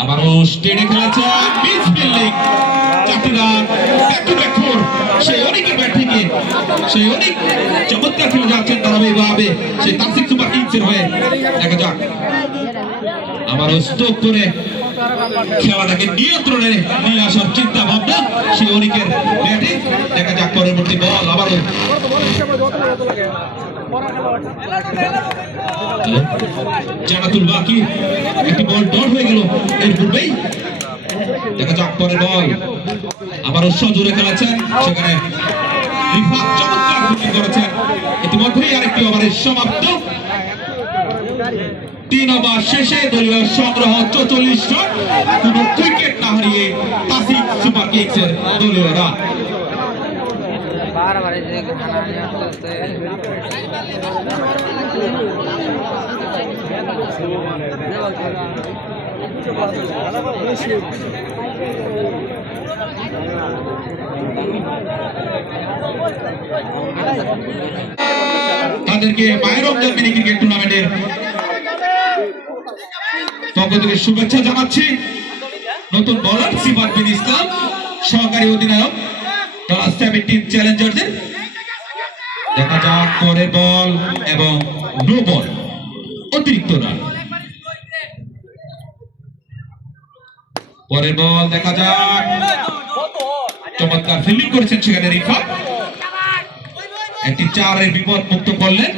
আবারও স্টেডে খেলেছে miss fielding, 4টি রান, ব্যাক টু ব্যাক 4। সেই অনেকের ব্যাট থেকে সেই অনেক চমৎকার খেলে যাচ্ছেন ধারাবাহিকভাবে সেই তাসিক সুপার কিংসের হয়ে। দেখা যাক আবারও স্ট্রোক করে খেলাটাকে নিয়ন্ত্রণে নিয়ে আসার চিন্তা ভাবনা সেই অনেকের ব্যাটিং। দেখা যাক পরবর্তী বল আবারও জানাতুল বাকি, একটি বল ডট হয়ে গেল এর পূর্বেই। দেখা যাক পরের বল আবারও সজোরে খেলেছেন, সেখানে রিফাত চমৎকার ফিল্ডিং করেছেন। ইতিমধ্যেই আরেকটি ওভারের সমাপ্ত। 3 ওভার শেষে দলীয় সংগ্রহ 44 রান, কোন উইকেট না হারিয়ে তাসিক সুপার কিংসের দলীয় রান। তাদেরকে মায়ের রমজান মিনি ক্রিকেট টুর্নামেন্টের পক্ষ থেকে শুভেচ্ছা জানাচ্ছি। নতুন বোলার সিফাত বিন ইসলাম, সহকারী অধিনায়ক দ্য 17 চ্যালেঞ্জার্সের। দেখা যাক পরের বল এবং নো বল, অতিরিক্ত রান। পরের বল দেখা যাক, চমৎকার ফিল্ডিং করেছেন সেখানে রিফাত, একটি 4-এর বিপদ মুক্ত করলেন।